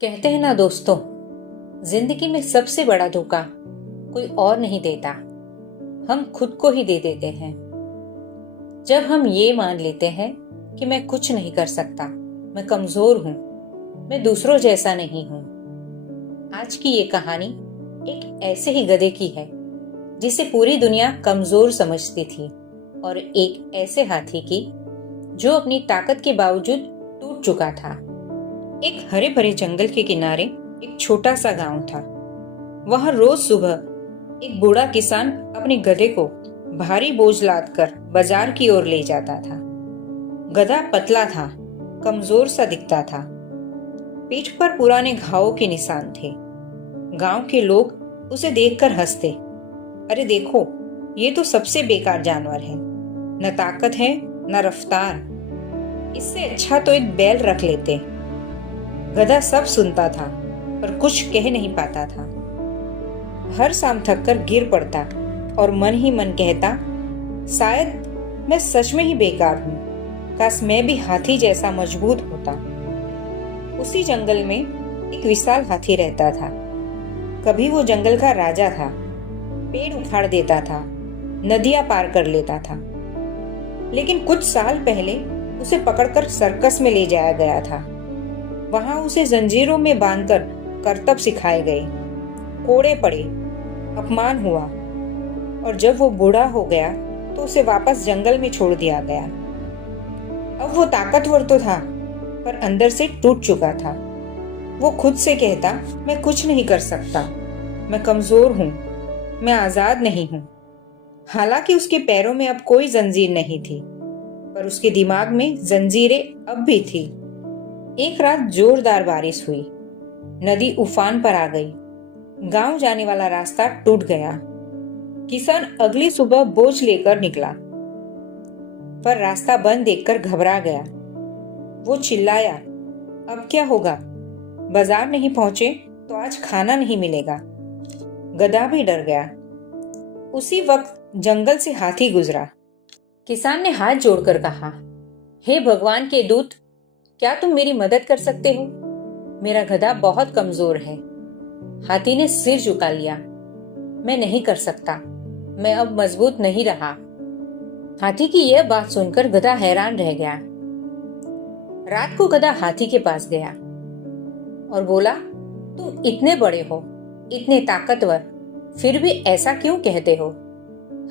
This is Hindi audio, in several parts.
कहते हैं ना दोस्तों, जिंदगी में सबसे बड़ा धोखा कोई और नहीं देता, हम खुद को ही दे देते हैं। जब हम ये मान लेते हैं कि मैं कुछ नहीं कर सकता, मैं कमजोर हूं, मैं दूसरों जैसा नहीं हूं। आज की ये कहानी एक ऐसे ही गधे की है जिसे पूरी दुनिया कमजोर समझती थी, और एक ऐसे हाथी की जो अपनी ताकत के बावजूद टूट चुका था। एक हरे भरे जंगल के किनारे एक छोटा सा गांव था। वहां रोज सुबह एक बूढ़ा किसान अपने गधे को भारी बोझ लाद कर बाजार की ओर ले जाता था। गधा पतला था, कमजोर सा दिखता था, पीठ पर पुराने घावों के निशान थे। गांव के लोग उसे देखकर हंसते, अरे देखो, ये तो सबसे बेकार जानवर है, न ताकत है न रफ्तार, इससे अच्छा तो एक बैल रख लेते। गधा सब सुनता था पर कुछ कह नहीं पाता था। हर शाम थककर गिर पड़ता और मन ही मन कहता, शायद मैं सच में ही बेकार हूं, काश मैं भी हाथी जैसा मजबूत होता। उसी जंगल में एक विशाल हाथी रहता था। कभी वो जंगल का राजा था, पेड़ उखाड़ देता था, नदियां पार कर लेता था। लेकिन कुछ साल पहले उसे पकड़कर सर्कस में ले जाया गया था। वहां उसे जंजीरों में बांधकर करतब सिखाए गए, कोड़े पड़े, अपमान हुआ, और जब वो बूढ़ा हो गया तो उसे वापस जंगल में छोड़ दिया गया। अब वो ताकतवर तो था पर अंदर से टूट चुका था। वो खुद से कहता, मैं कुछ नहीं कर सकता, मैं कमजोर हूं, मैं आजाद नहीं हूं। हालांकि उसके पैरों में अब कोई जंजीर नहीं थी, पर उसके दिमाग में जंजीरें अब भी थी। एक रात जोरदार बारिश हुई, नदी उफान पर आ गई, गांव जाने वाला रास्ता टूट गया। किसान अगली सुबह बोझ लेकर निकला, पर रास्ता बंद देखकर घबरा गया। वो चिल्लाया, अब क्या होगा? बाजार नहीं पहुंचे तो आज खाना नहीं मिलेगा। गधा भी डर गया। उसी वक्त जंगल से हाथी गुजरा। किसान ने हाथ जोड़कर कहा, हे भगवान के दूत, क्या तुम मेरी मदद कर सकते हो? मेरा गधा बहुत कमजोर है। हाथी ने सिर झुका लिया, मैं नहीं कर सकता, मैं अब मजबूत नहीं रहा। हाथी की यह बात सुनकर गधा हैरान रह गया। रात को गधा हाथी के पास गया और बोला, तुम इतने बड़े हो, इतने ताकतवर, फिर भी ऐसा क्यों कहते हो?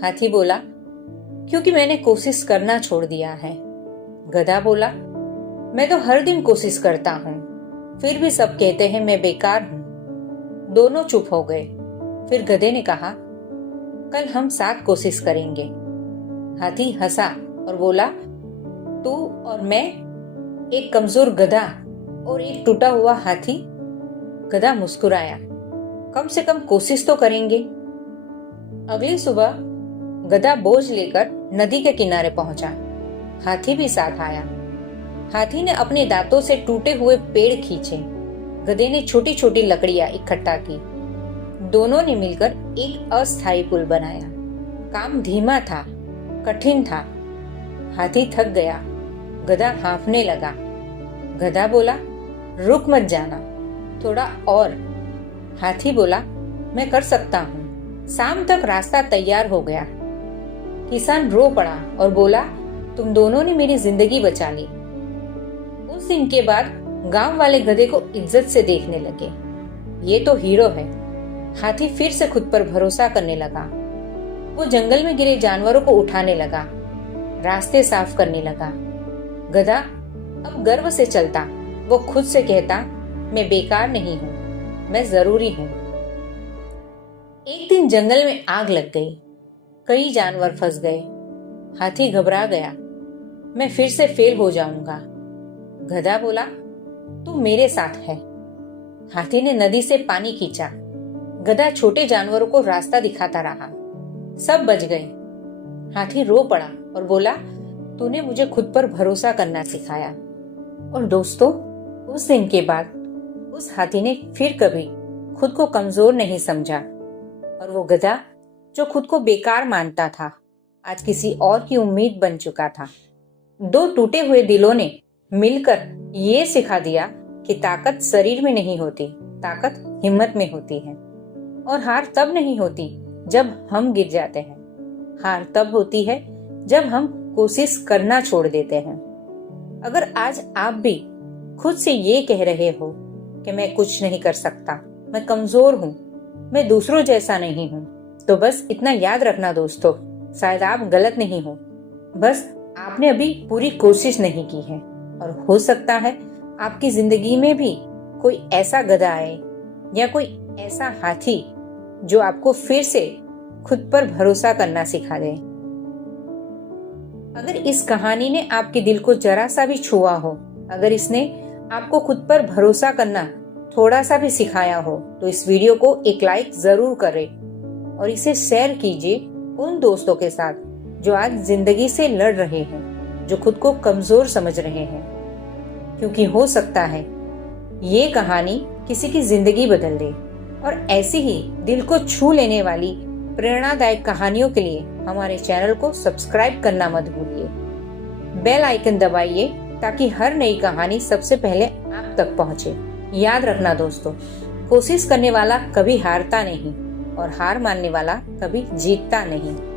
हाथी बोला, क्योंकि मैंने कोशिश करना छोड़ दिया है। गधा बोला, मैं तो हर दिन कोशिश करता हूँ, फिर भी सब कहते हैं मैं बेकार हूँ। दोनों चुप हो गए। फिर गधे ने कहा, कल हम साथ कोशिश करेंगे। हाथी हंसा और बोला, तू और मैं, एक कमजोर गधा और एक टूटा हुआ हाथी। गधा मुस्कुराया, कम से कम कोशिश तो करेंगे। अगली सुबह गधा बोझ लेकर नदी के किनारे पहुंचा। हाथी भी साथ आया। हाथी ने अपने दांतों से टूटे हुए पेड़ खींचे, गधे ने छोटी छोटी लकड़ियां इकट्ठा की। दोनों ने मिलकर एक अस्थायी पुल बनाया। काम धीमा था, कठिन था। हाथी थक गया, गधा हांफने लगा। गधा बोला, रुक मत जाना, थोड़ा और। हाथी बोला, मैं कर सकता हूँ। शाम तक रास्ता तैयार हो गया। किसान रो पड़ा और बोला, तुम दोनों ने मेरी जिंदगी बचा ली। उस दिन के बाद गांव वाले गधे को इज्जत से देखने लगे, ये तो हीरो है। हाथी फिर से खुद पर भरोसा करने लगा। वो जंगल में गिरे जानवरों को उठाने लगा, रास्ते साफ करने लगा। गधा अब गर्व से चलता, वो खुद से कहता, मैं बेकार नहीं हूँ, मैं जरूरी हूँ। एक दिन जंगल में आग लग गई, कई जानवर फंस गए। हाथी घबरा गया, मैं फिर से फेल हो जाऊंगा। गधा बोला, तू मेरे साथ है। हाथी ने नदी से पानी खींचा। गधा छोटे जानवरों को रास्ता दिखाता रहा। सब बच गए। हाथी रो पड़ा और बोला, तूने मुझे खुद पर भरोसा करना सिखाया। और दोस्तों, उस दिन के बाद उस हाथी ने फिर कभी खुद को कमजोर नहीं समझा, और वो गधा जो खुद को बेकार मानता था, आज किसी और की उम्मीद बन चुका था। दो टूटे हुए दिलों ने मिलकर ये सिखा दिया कि ताकत शरीर में नहीं होती, ताकत हिम्मत में होती है। और हार तब नहीं होती जब हम गिर जाते हैं, हार तब होती है जब हम कोशिश करना छोड़ देते हैं। अगर आज आप भी खुद से ये कह रहे हो कि मैं कुछ नहीं कर सकता, मैं कमजोर हूँ, मैं दूसरों जैसा नहीं हूँ, तो बस इतना याद रखना दोस्तों, शायद आप गलत नहीं हो, बस आपने अभी पूरी कोशिश नहीं की है। और हो सकता है आपकी जिंदगी में भी कोई ऐसा गधा आए या कोई ऐसा हाथी जो आपको फिर से खुद पर भरोसा करना सिखा दे। अगर इस कहानी ने आपके दिल को जरा सा भी छुआ हो, अगर इसने आपको खुद पर भरोसा करना थोड़ा सा भी सिखाया हो, तो इस वीडियो को एक लाइक जरूर करें और इसे शेयर कीजिए उन दोस्तों के साथ जो आज जिंदगी से लड़ रहे हैं, जो खुद को कमजोर समझ रहे हैं। क्योंकि हो सकता है ये कहानी किसी की जिंदगी बदल दे। और ऐसी ही दिल को छू लेने वाली प्रेरणादायक कहानियों के लिए हमारे चैनल को सब्सक्राइब करना मत भूलिए। बेल आइकन दबाइए ताकि हर नई कहानी सबसे पहले आप तक पहुंचे। याद रखना दोस्तों, कोशिश करने वाला कभी हारता नहीं और हार मानने वाला कभी जीतता नहीं।